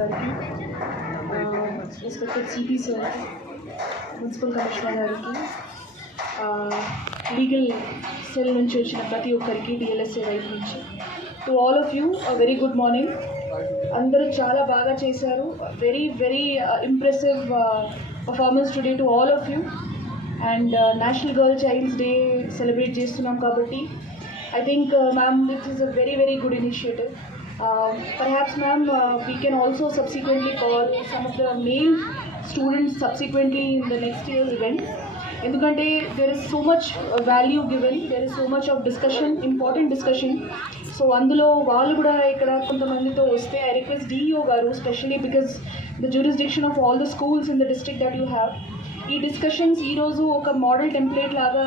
గారికి inspector CP sir municipal commissioner గారికి legal cell నుంచి వచ్చిన ప్రతి ఒక్కరికి డిఎల్ఎస్ఏ వైపు నుంచి. To all of you very good morning అందరూ చాలా బాగా చేశారు. Very very impressive performance today to all of you and national girl childs day celebrate చేస్తున్నాం కాబట్టి I think ma'am this is a very very good initiative perhaps, ma'am, uh, we can also subsequently call some of the male students subsequently in the next year's event. ఎందుకంటే there is so much value given there is so much of discussion important discussion so అందులో వాళ్ళు కూడా ఇక్కడ కొంతమందితో వస్తే I request DEO garu specially because the jurisdiction of all the schools in the district that you have ఈ discussions ఈరోజు ఒక model template లాగా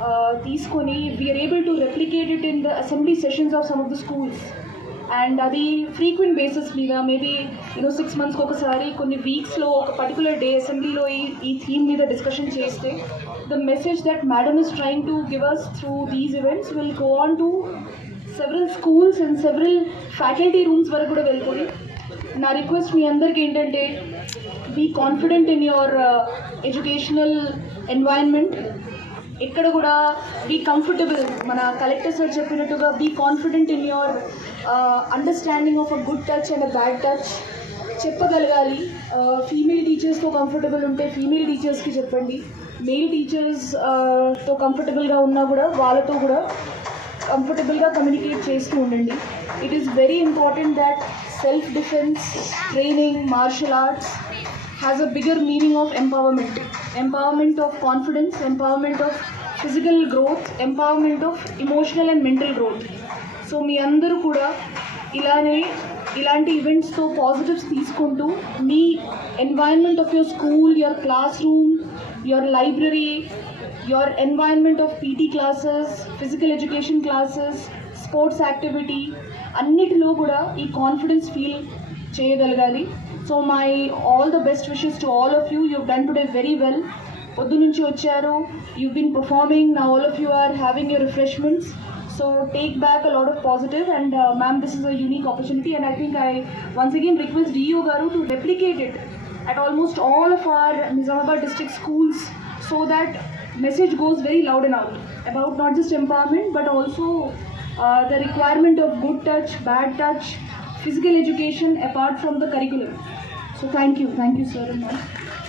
ఆ, తీసుకొని we are able to replicate it in the assembly sessions of some of the schools And అది frequent basis మీద maybe you know six మంత్స్కి ఒకసారి కొన్ని వీక్స్లో ఒక పర్టికులర్ డే అసెంబ్లీలో ఈ ఈ థీమ్ మీద డిస్కషన్ చేస్తే the message that madam is trying to give us through these events will go on to several schools and several faculty rooms వరకు కూడా వెళ్తుంది నా రిక్వెస్ట్ మీ అందరికీ ఏంటంటే be confident in your educational environment ఎక్కడ కూడా బీ కంఫర్టబుల్ మన కలెక్టర్ సార్ చెప్పినట్టుగా be confident in your understanding of a good touch and a bad touch చెప్పగలగాలి. ఫీమేల్ టీచర్స్తో కంఫర్టబుల్ ఉంటే ఫీమేల్ టీచర్స్కి చెప్పండి. మెయిల్ టీచర్స్ uh, తో కంఫర్టబుల్గా ఉన్నా కూడా వాళ్ళతో కూడా కంఫర్టబుల్గా కమ్యూనికేట్ చేస్తూ ఉండండి. It is very important that self defence training martial arts has a bigger meaning of empowerment empowerment of confidence empowerment of physical growth empowerment of emotional and mental growth so మీ అందరూ కూడా ఇలానే ఇలాంటి ఈవెంట్స్తో positives తీసుకుంటూ మీ environment of your school your classroom your library your environment of PT classes physical education classes sports activity అన్నిటిలో కూడా ఈ confidence feel చేయగలగాలి so my all the best wishes to all of you you done today very well పొద్దు నుంచి వచ్చారు you been performing నా all of you are having your refreshments so take back a lot of positive and ma'am this is a unique opportunity and I think I once again request DO garu to replicate it at almost all of our Nizamabad district schools so that message goes very loud and out about not just empowerment but also uh, the requirement of good touch, bad touch, physical education apart from the curriculum. So thank you, thank you sir ma'am.